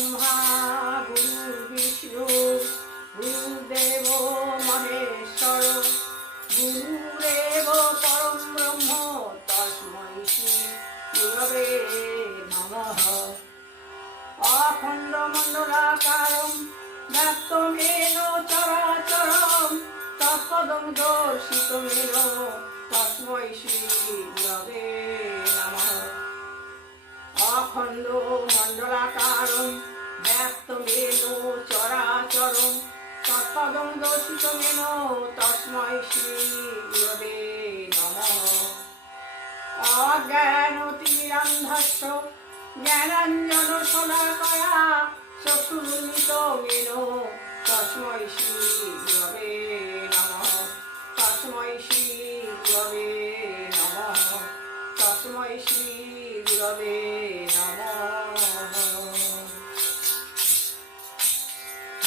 ব্রহ্মা গুরুর্বিষ্ণু গুরুদেব মহেশ্বর গুরুরেব পরম ব্রহ্ম তস্मै শ্রী গুরবে নমঃ। অখণ্ডমণ্ডলাকারং ব্যক্তং येन চরাচরং তৎপদং দর্শিতমেন তস্मै শ্রী গুরবে নমঃ। অখণ্ড মণ্ডলাকারং ব্যক্তং येन চরাচরং তৎপদং দর্শিতমেন তস্मै শ্রী গুরবে নমঃ। অজ্ঞানতিমিরান্ধস্য জ্ঞানাঞ্জনশলাকয়া চক্ষুरुन्मिलितं তস্मै শ্রী গুরবে নমঃ। তস্मै শ্রী গুরবে নমঃ। তস্मै শ্রী গুরবে নমঃ।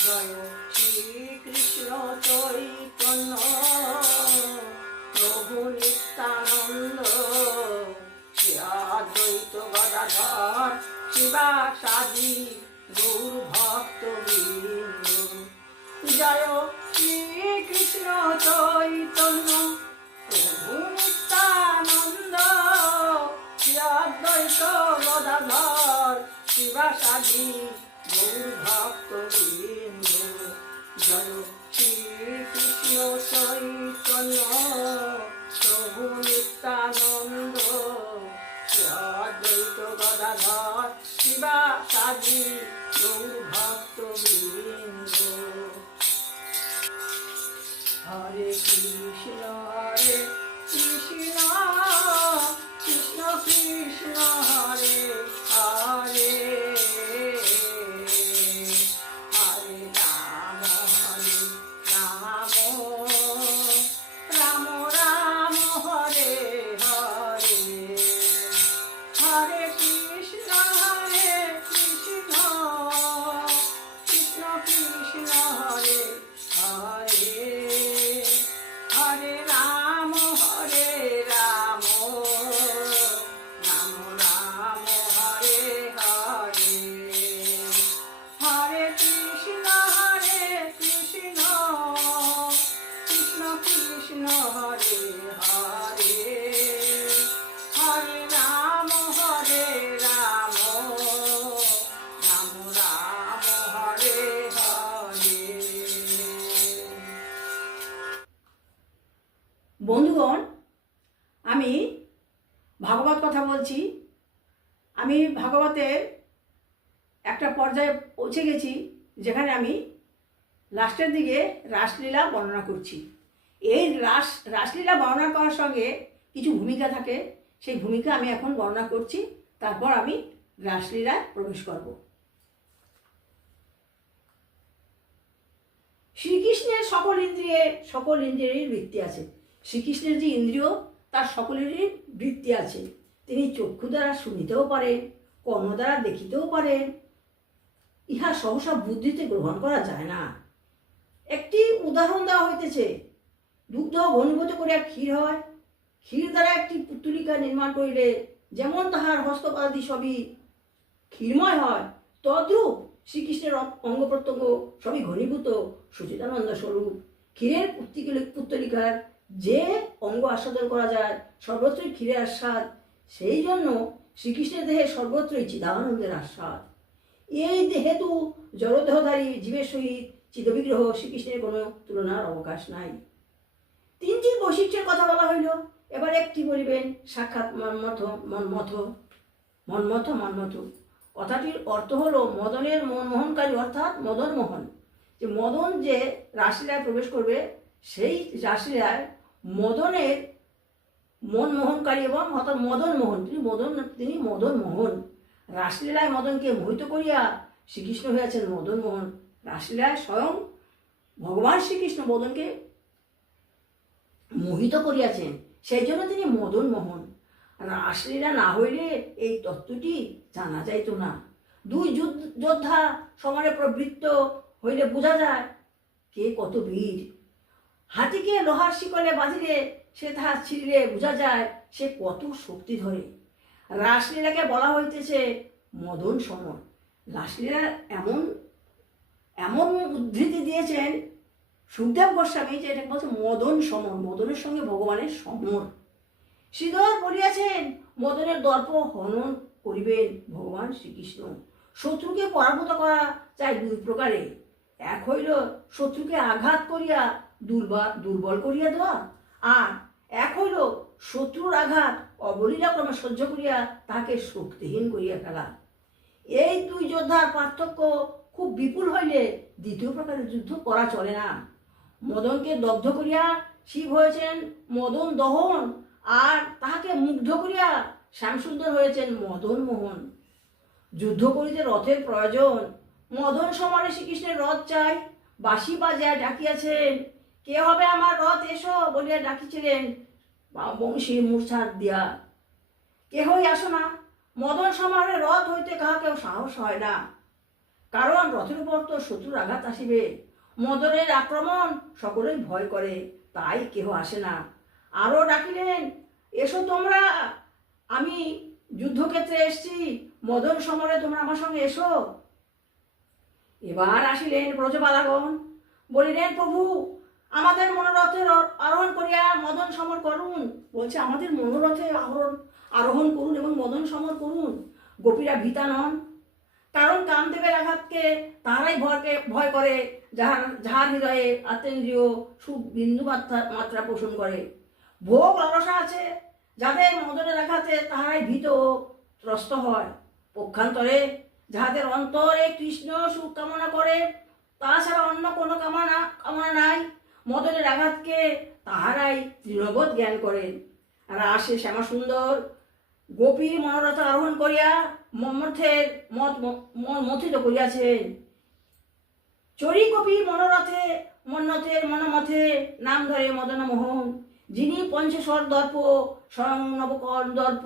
জয় শ্রীকৃষ্ণ চৈতন্য প্রভু নিত্যানন্দ শ্রী অদ্বৈত গদাধর শিবাসাদি গৌর ভক্তবৃন্দ। জয় শ্রীকৃষ্ণ চৈতন্য প্রভু নিত্যানন্দ শ্রী অদ্বৈত গদাধর শিবাসাদি গৌর ভক্তবৃন্দ। জয় শ্রীকৃষ্ণ চৈতন্য প্রভু নিত্যানন্দ শ্রী অদ্বৈত গদাধর শিবাসাদি গৌর ভক্তবৃন্দ। হরে কৃষ্ণ কৃষ্ণ কৃষ্ণ কৃষ্ণ হরে হরে হরে রাম রাম রাম হরে হরে। হরে কৃষ্ণ কৃষ্ণ কৃষ্ণ কৃষ্ণ হরে হরে হরে রাম রাম রাম হরে হরে। হরে কৃষ্ণ কৃষ্ণ কৃষ্ণ কৃষ্ণ হরে হরে হরে রাম রাম হরে হরে। বন্ধুগণ, আমি ভাগবত কথা বলছি। আমি ভাগবতের একটা পর্যায়ে পৌঁছে গেছি যেখানে আমি লাস্টের দিকে রাসলীলা বর্ণনা করছি। এই রাসলীলা বর্ণনা করার সঙ্গে কিছু ভূমিকা থাকে, সেই ভূমিকা আমি এখন বর্ণনা করছি। তারপর আমি রাসলীলায় প্রবেশ করব। শ্রীকৃষ্ণের সকল ইন্দ্রিয়েরই বৃত্তি আছে। শ্রীকৃষ্ণের যে ইন্দ্রিয় তার সকলেরই বৃত্তি আছে। তিনি চক্ষু দ্বারা শুনিতেও পারেন, কর্ণ দ্বারা দেখিতেও পারেন। ইহা সহসা বুদ্ধিতে গ্রহণ করা যায় না। একটি উদাহরণ দেওয়া হইতেছে। দুগ্ধ ঘনীভূত করিয়া ক্ষীর হয়, ক্ষীর দ্বারা একটি পুত্তলিকা নির্মাণ করিলে যেমন তাহার হস্তপাদি সবই ক্ষীরময় হয়, তদ্রূপ শ্রীকৃষ্ণের অঙ্গ প্রত্যঙ্গ সবই ঘনীভূত সচিদানন্দ স্বরূপ। ক্ষীরের পুত্তলিকার যে অঙ্গ আস্বাদন করা যায় সর্বত্রই ক্ষীরের আস্বাদ। সেই জন্য শ্রীকৃষ্ণের দেহে সর্বত্রই চিদানন্দের আস্বাদ। এই যেহেতু জড়দেহধারী জীবের সহিত চিদবিগ্রহ শ্রীকৃষ্ণের কোনো তুলনার অবকাশ নাই। তিনটি বৈশিষ্ট্যের কথা বলা হইল, এবার একটি বলিবেন সাক্ষাৎ মনমথ। কথাটির অর্থ হলো মদনের মনমোহনকারী, অর্থাৎ মদন মোহন। যে মদন যে রাসলীলায় প্রবেশ করবে, সেই রাসলীলায় মদনের মনমোহনকারী এবং অর্থাৎ মদন মোহন, তিনি মদন মোহন। রাসলীলায় মদনকে মোহিত করিয়া শ্রীকৃষ্ণ হয়েছেন মদন মোহন। রাসলীলায় স্বয়ং ভগবান শ্রীকৃষ্ণ মদনকে মোহিত করিয়াছেন, সেই জন্য তিনি মদন মোহন। রাসলীলা না হইলে এই তত্ত্বটি জানা যাইত না। দুই যোদ্ধা সমানে প্রবৃত্ত হইলে বোঝা যায় কে কত বীর। হাতিকে লোহার শিকলে বাঁধিলে সে তাহা ছিঁড়লে বোঝা যায় সে কত শক্তি ধরে। রাসলীলাকে বলা হইতেছে মদন সমর। রাসলীলা এমন এমন উদ্ধৃতি দিয়েছেন সুখদেব গোস্বামী যে এটা বলছে মদন সমর, মদনের সঙ্গে ভগবানের সমর। শ্রীধর বলিয়াছেন মদনের দর্প হনন করিবেন ভগবান শ্রীকৃষ্ণ। শত্রুকে পরাভূত করা চাই দুই প্রকারে, এক হইল শত্রুকে আঘাত করিয়া দুর্বল করিয়া দেওয়া, আর এক হইল শত্রুর আঘাত অবলীলাক্রমে সহ্য করিয়া তাহাকে শক্তিহীন করিয়া ফেলা। এই দুই যোদ্ধার পার্থক্য খুব বিপুল হইলে দ্বিতীয় প্রকারের যুদ্ধ করা চলে না। মদনকে দগ্ধ করিয়া শিব হয়েছেন মদন দহন, আর তাহাকে মুগ্ধ করিয়া শ্যামসুন্দর হয়েছেন মদন মোহন। যুদ্ধ করিতে রথের প্রয়োজন, মদন সমরে শ্রীকৃষ্ণের রথ চাই। বাঁশি বাজায় ডাকিয়াছেন, কে হবে আমার রথ এসো বলিয়া ডাকিছিলেন বংশী মূর্ছার দিয়া। কেহই আসো না, মদন সমরে রথ হইতে কাহাকেও সাহস হয় না, কারণ রথের উপর তো শত্রুর আঘাত আসিবে। মদনের আক্রমণ সকলেই ভয় করে, তাই কেহ আসে না। আরও ডাকিলেন, এসো তোমরা, আমি যুদ্ধক্ষেত্রে এসছি, মদন সমরে তোমরা আমার সঙ্গে এসো। এবার আসিলেন ব্রজবালাগণ, বলিলেন প্রভু আমাদের মনোরথে আরোহণ করিয়া মদন সমর করুন। বলছে আমাদের মনোরথে আরোহণ করুন এবং মদন সমর করুন। গোপীরা ভীতা নন, কারণ কামদেবের আঘাতকে তাহারাই ভয় করে যাহার হৃদয়ে আত্মেন্দ্রিয় সুখ বিন্দু মাত্রা পোষণ করে। ভোগ লালসা আছে যাদের মদনের আঘাতে তাহারাই ভীত ও ত্রস্ত হয়। পক্ষান্তরে যাহাদের অন্তরে কৃষ্ণ সুখ কামনা করে, তাছাড়া অন্য কোনো কামনা নাই, মদনের আঘাতকে তাহারাই তৃণবোধ জ্ঞান করেন। রাসে শ্যামা সুন্দর গোপীর মনোরথ আরোহণ করিয়া মথের মথিত করিয়াছেন। চরি গোপী মনোরথে মন্নথের মনমথে নাম ধরে মদন মোহন, যিনি পঞ্চস্বর দর্প স্বয়ং নবকর দর্প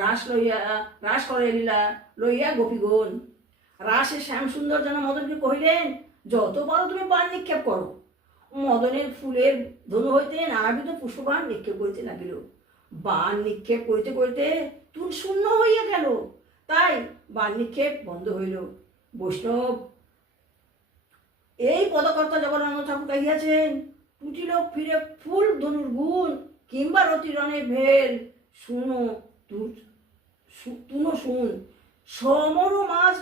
রাস করে লীলা লইয়া গোপীগণ। রাসে শ্যামসুন্দর যেন মদনকে কহিলেন, যত পারো তুমি বাণ নিক্ষেপ করো। মদনের ফুলের ধনু হইতে নানাবিধ পুষ্পবাণ নিক্ষেপ করিতে লাগিল। বাণ নিক্ষেপ করিতে করিতে তুল শূন্য হইয়া গেল, তাই বাণ নিক্ষেপ বন্ধ হইল। বৈষ্ণব এই পদকর্তা জগন্নাথ ঠাকুর কহিয়াছেন, টুটিল ফিরে ফুল ধনুর গুণ, কিংবা রতিরণে ভেল শুনো তুনো শুন। সমর মাছ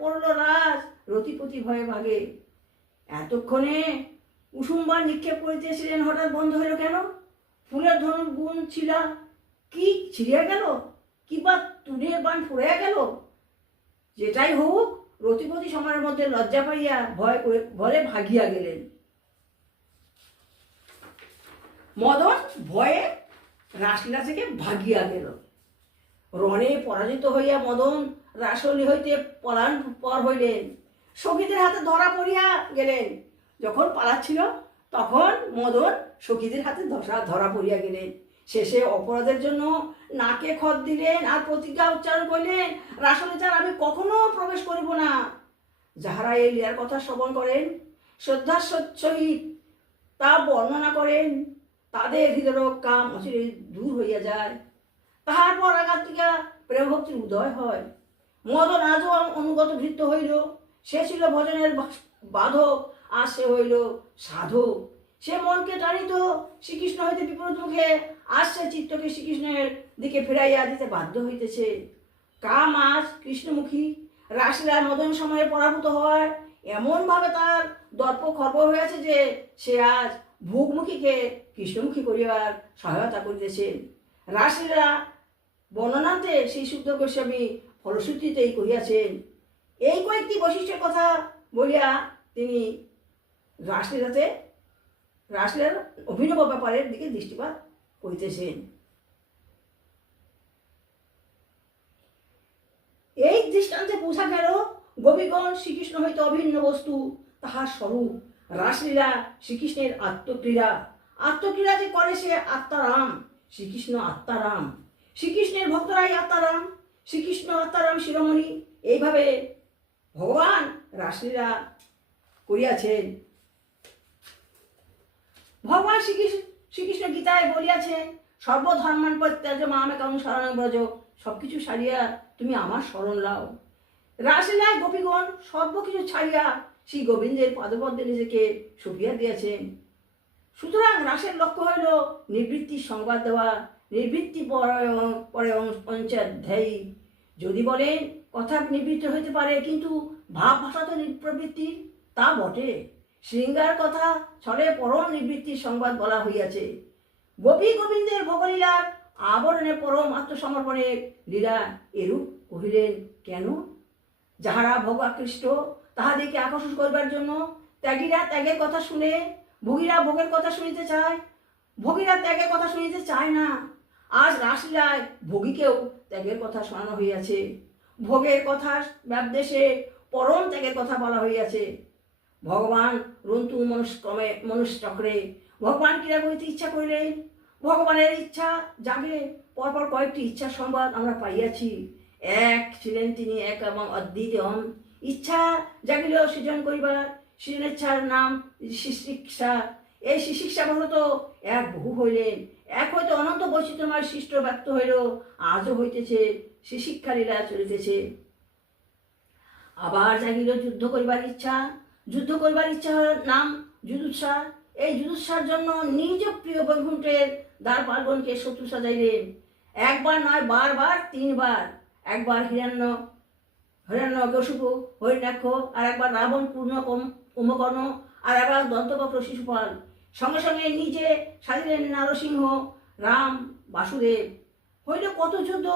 পড়ল রাজ, রতিপতি ভয়ে ভাগে। এতক্ষণে কুসুমবার নিক্ষেপ করিতেছিলেন, হঠাৎ বন্ধ হইল কেন? ফুলের ধনুর গুণ ছিলা কি ছিঁড়িয়া গেল, কিংবা তুনের বাণ ফুরাইয়া গেল? যেটাই হোক, রতিপতি সময়ের মধ্যে লজ্জা পাইয়া ভয়ে ভাগিয়া গেলেন। মদন ভয়ে রাসলীলা থেকে ভাগিয়া গেল। রণে পরাজিত হইয়া মদন রাসলী হইতে পলায়ন পর হইলেন, সখীদের হাতে ধরা পড়িয়া গেলেন। যখন পালাচ্ছিল তখন মদন সখীদের হাতে ধরা পড়িয়া গেলেন। শেষে অপরাধের জন্য নাকে খত দিলেন আর প্রতিজ্ঞা উচ্চারণ করিলেন, রাসলে ছাড়া আমি কখনো প্রবেশ করিব না। যাহারা এই লীলার কথা শ্রবণ করেন, শ্রদ্ধার সহিত তা বর্ণনা করেন, তাদের হৃদয় কাম অচিরে দূর হইয়া যায়। তাহার পর আঘাতিকা প্রেম ভক্তির উদয় হয়। মদন আজও অনুগত ভৃত্য হইল। সে ছিল ভজনের বাধক, আর সে হইল সাধক। সে মনকে টানিত শ্রীকৃষ্ণ হইতে বিপরীত মুখে, আর সে চিত্তকে শ্রীকৃষ্ণের দিকে ফিরাইয়া দিতে বাধ্য হইতেছে। কাম আজ কৃষ্ণমুখী। রাসলীলার মদন সময়ে পরাভূত হওয়ার এমনভাবে তার দর্প খর্ব হইয়াছে যে সে আজ ভোগমুখীকে কৃষ্ণমুখী করিবার সহায়তা করিতেছে। রাসলীলা বর্ণনান্তে শ্রী সুখদেব গোস্বামী ফলশ্রুতিতেই কহিয়াছেন। এই কয়েকটি বৈশিষ্ট্যের কথা বলিয়া তিনি রাসলীলার অভিনব ব্যাপারের দিকে দৃষ্টিপাত করিতেছেন। এই দৃষ্টান্তে বোঝা গেল গোপীগণ শ্রীকৃষ্ণ হইতে অভিন্ন বস্তু, তাহার স্বরূপ। রাসলীলা শ্রীকৃষ্ণের আত্মক্রীড়া। আত্মক্রীড়া যে করে সে আত্মারাম। শ্রীকৃষ্ণ আত্মারাম, শ্রীকৃষ্ণের ভক্তরাই আত্মারাম। শ্রীকৃষ্ণ আত্মারাম শিরোমণি। এইভাবে ভগবান রাসলীলা করিয়াছেন। ভগবান শ্রীকৃষ্ণ গীতায় বলিয়াছেন, সর্বধর্মান পরিত্যাজ্য মামেকং শরণং ব্রজ। সবকিছু সারিয়া তুমি আমার শরণ লাও। রাসলীলায় গোপীগণ সর্বকিছু ছাড়িয়া শ্রী গোবিন্দের পদপদ্মে নিজেকে সঁপিয়া দিয়েছেন। সুতরাং রাসের লক্ষ্য হইল নিবৃত্তির সংবাদ দেওয়া, নিবৃত্তি পরে অঞ্চাধ্যায়ী। যদি বলেন কথা নিবৃত্ত হইতে পারে, কিন্তু ভাব ভাষা তো প্রবৃত্তির, তা বটে। শৃঙ্গার কথা ছলে পরম নিবৃত্তির সংবাদ বলা হইয়াছে। গোপী গোবিন্দের ভোগলীলার আবরণে পরম আত্মসমর্পণের লীলা এরূপ কহিলেন কেন? যাহারা ভোগ আকৃষ্ট, তাহাদেরকে আকর্ষণ করবার জন্য ত্যাগীরা ত্যাগের কথা শুনে, ভোগীরা ভোগের কথা শুনিতে চায়, ভোগীরা ত্যাগের কথা শুনিতে চায় না। আজ রাসলীলায় ভোগীকেও ত্যাগের কথা শোনানো হইয়াছে, ভোগের কথা ব্যবদেশে পরম ত্যাগের কথা বলা হইয়াছে। ভগবান রন্তু মনুষ্যচক্রে ভগবান ক্রীড়া করিতে ইচ্ছা করিলেন, ভগবানের ইচ্ছা জাগে। পরপর কয়েকটি ইচ্ছার সংবাদ আমরা পাইয়াছি। এক ছিলেন তিনি, এক এবং অদ্বিতীয়। ইচ্ছা জাগিল সৃজন করিবার, সৃজনেচ্ছার নাম শিশিক্ষা। এই শিশিক্ষা বলত এক বহু হইলেন, এক হইতে অনন্ত বৈচিত্র্যময় সৃষ্ট ব্যক্ত হইল, আজও হইতেছে, শিশিক্ষা লীলা চলিতেছে। আবার জাগিল যুদ্ধ করিবার ইচ্ছা, যুদ্ধ করিবার ইচ্ছা নাম যুদুৎসা। এই যুদুৎসার জন্য নিজ প্রিয় বৈকুণ্ঠের দ্বার পার্বণকে শত্রু সাজাইলেন। একবার নয়, বারবার, তিনবার। একবার হিরণ্যকশিপু হরিণাক্ষ, আর একবার রাবণ পূর্ণ কুম্ভকর্ণ, আর একবার দন্তবক্র শিশুপাল। সঙ্গে সঙ্গে নিজে সাজিলেন নরসিংহ, রাম, বাসুদেব। হইল কত যুদ্ধ,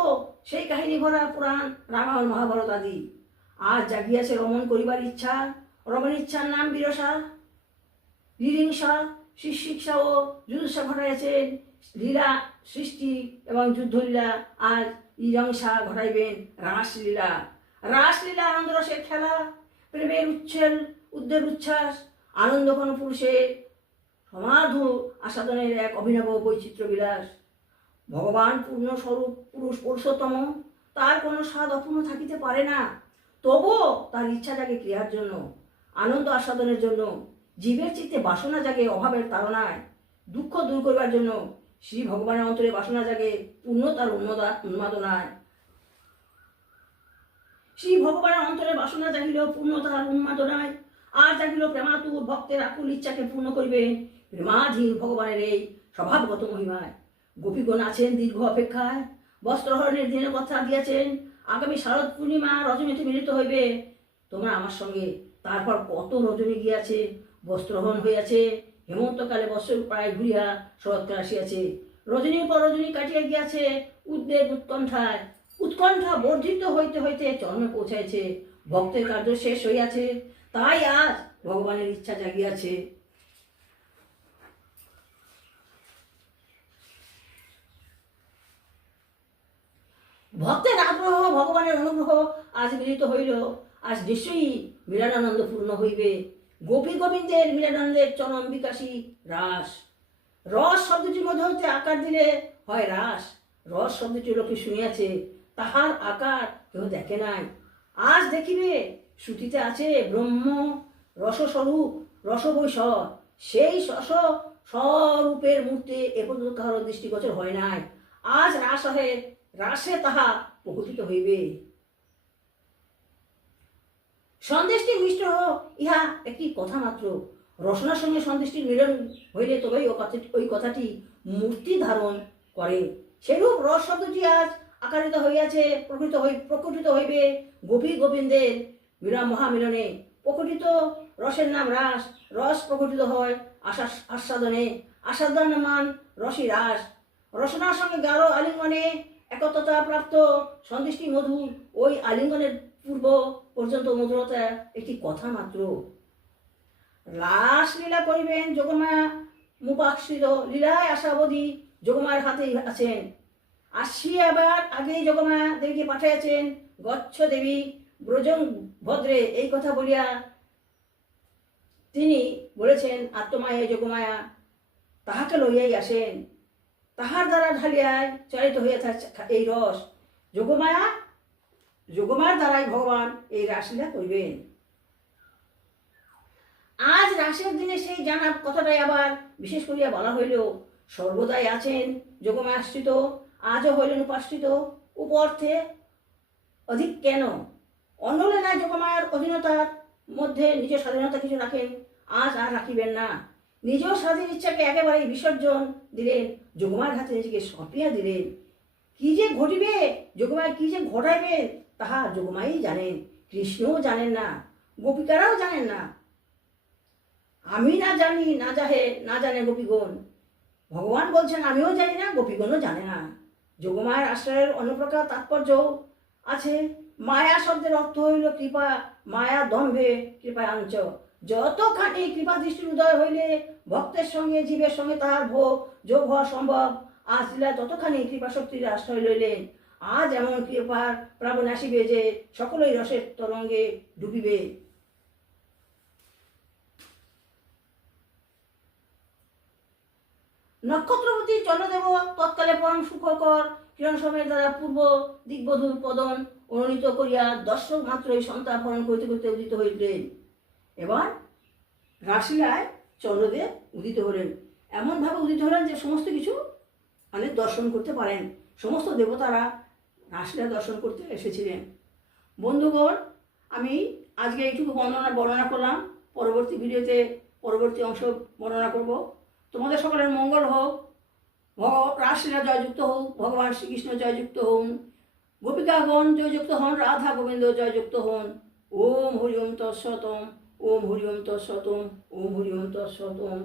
সেই কাহিনী ভরা পুরাণ, রামায়ণ, মহাভারত আদি। আজ জাগিয়াছে রমণ করিবার ইচ্ছা। রমণ ইচ্ছার নাম বিরসা, রিরিংসা, শিশিক্ষা ও যুদুৎসা ঘটাইয়াছেন। লীলা সৃষ্টি এবং যুদ্ধলীলা। আজ ইরংসা ঘটাইবেন রাসলীলা। রাসলীলা আনন্দরসের খেলা, প্রেমের উচ্ছ্বাস, উদ্বেগ উচ্ছ্বাস, আনন্দ কোন পুরুষের সমাধু আস্বাদনের এক অভিনব বৈচিত্র্য বিলাস। ভগবান পূর্ণস্বরূপ পুরুষ, পুরুষোত্তম, তার কোনো স্বাদ অপূর্ণ থাকিতে পারে না। তবুও তার ইচ্ছা জাগে ক্রিয়ার জন্য, আনন্দ আস্বাদনের জন্য। জীবের চিত্তে বাসনা জাগে অভাবের তাড়নায়, দুঃখ দূর করবার জন্য। শ্রী ভগবানের অন্তরে বাসনা জাগে পূর্ণতার উন্মাদনায়। শ্রী ভগবানের অন্তরে বাসনা জাগিল পূর্ণতার উন্মাদনায়। আর জাগিল প্রেমাতুর ভক্তের আকুল ইচ্ছাকে পূর্ণ করিবে প্রেমাধীন ভগবানের এই স্বভাবগত মহিমায়। গোপীগণ আছেন দীর্ঘ অপেক্ষায়, বস্ত্রহরণের দিনের কথা দিয়েছেন। আগামী শারদ পূর্ণিমা রজনীতে মিলিত হইবে তোমরা আমার সঙ্গে। তারপর কত রজনী গিয়াছে, বস্ত্রহরণ হইয়াছে। হেমন্তকালে বৎসর প্রায় ঘুরিয়া শরৎকাল আসিয়াছে। রজনীর পর রজনী কাটিয়া গিয়াছে উদ্বেগ উৎকণ্ঠায়। উৎকণ্ঠা বর্ধিত হইতে হইতে চরমে পৌঁছাইছে। ভক্তের কার্য শেষ হইয়াছে, তাই আজ ভগবানের ইচ্ছা জাগিয়াছে। ভক্তের আগ্রহ, ভগবানের অনুগ্রহ আজ মিলিত হইল। আজ নিশ্চয়ই মিলনানন্দ পূর্ণ হইবে। গোপী গোবিন্দের মিলনানন্দের চরম বিকাশী রাস। রস শব্দটির মধ্যে হইতে আকার দিলে হয় রাস। রস শব্দটি লোকে শুনিয়াছে, তাহার আকার কেহ দেখে নাই। আজ দেখিবে শ্রুতিতে আছে ব্রহ্ম রসস্বরূপ, রসবৈষ। সেই স্বরূপের মূর্তি এ পর্যন্ত কারো দৃষ্টিগোচর হয় নাই। আজ রাসে তাহা প্রকটিত হইবে। সন্দেশটি মিষ্ট ইহা একটি কথা মাত্র। রসনার সঙ্গে সন্দেশটির মিলন হইলে তবেই ওই কথাটি মূর্তি ধারণ করে। সেরূপ রস শব্দটি আজ আকারিত হইয়াছে, প্রকটিত হইবে গোপী গোবিন্দের মহামিলনে। প্রকটিত রসের নাম রাস। রস প্রকটিত হয় আস্বাদনে, আস্বাদনমান রসই রাস। রসনার সঙ্গে গাঢ় আলিঙ্গনে একত্রতা প্রাপ্ত সন্দেশটি মধুর। ওই আলিঙ্গনের পূর্ব পর্যন্ত মধুরতা একটি কথা মাত্র। রাসলীলা করিবেন যোগমায়া মুপাশ্রিত। লীলায় আশাবধী যোগমায়ের হাতেই আছেন। আসিয়া আবার আগেই যোগমায়া দেবীকে পাঠাইয়াছেন। গচ্ছ দেবী ব্রজং ভদ্রে, এই কথা বলিয়া তিনি বলেছেন আত্মমায়া যোগমায়া তাহাকে লইয়াই আসেন। তাহার দ্বারা ঢালিয়ায় চালিত হইয়া এই রস। যোগমায়ার দ্বারাই ভগবান এই রাসলীলা করিবেন। আজ রাসের দিনে সেই জানা কথাটাই আবার বিশেষ করিয়া বলা হইল। সর্বদাই আছেন যোগমায়া আশ্রিত, আজও হইলেন উপাশ্রিত। উপঅর্থে অধিক কেন? অনলে নাই যোগমায়ার অধীনতার মধ্যে নিজের স্বাধীনতা কিছু রাখেন, আজ আর রাখিবেন না। নিজ স্বাধীন ইচ্ছাকে একেবারেই বিসর্জন দিলেন, যোগমায়ের হাতে নিজেকে সঁপিয়া দিলেন। কি যে ঘটিবে, যোগমায় কি যে ঘটাইবেন, তাহা যোগমাই জানেন, কৃষ্ণও জানেন না, গোপিকারাও জানেন না। আমি না জানি, না জানে গোপীগণ। ভগবান বলছেন আমিও জানি না, গোপীগণও জানে না। যোগমায়ের আশ্রয়ের অন্য প্রকার তাৎপর্য আছে। মায়া শব্দের অর্থ হইল কৃপা, মায়া দম্ভে কৃপায়াঞ্চ। যতখানি কৃপা দৃষ্টির উদয় হইলে ভক্তের সঙ্গে জীবের সঙ্গে তাহার যোগ হওয়া সম্ভব। আজ লীলা ততখানি কৃপা শক্তির আশ্রয় লইলেন। আজ এমন কৃপার প্লাবন আসিবে যে সকলেই রসের তরঙ্গে ডুবিবে। নক্ষত্রবতী চন্দ্রদেব তৎকালে পরম সুখকর কিরণ সময়ের দ্বারা পূর্ব দিগ্বধূর পদন অনুনীত করিয়া দর্শক মাত্রই সন্তান হরণ করিতে করিতে উদিত হইলেন। এবার রাসলীলায় চন্দ্রদেব উদিত হলেন, এমনভাবে উদিত হলেন যে সমস্ত কিছু মানে দর্শন করতে পারেন। সমস্ত দেবতারা রাসলীলা দর্শন করতে এসেছিলেন। বন্ধুগণ, আমি আজকে এইটুকু বর্ণনা করলাম। পরবর্তী ভিডিওতে পরবর্তী অংশ বর্ণনা করব। তোমাদের সকলের মঙ্গল হোক, রাসলীলা জয়যুক্ত হোক, ভগবান শ্রীকৃষ্ণ জয়যুক্ত হন, গোপিকাগণ জয়যুক্ত হন, রাধা গোবিন্দ জয়যুক্ত হন। ওম হরি ওম তৎসতম, ওম হরি ওম তৎসতম, ওম হরি ওম তৎসতম।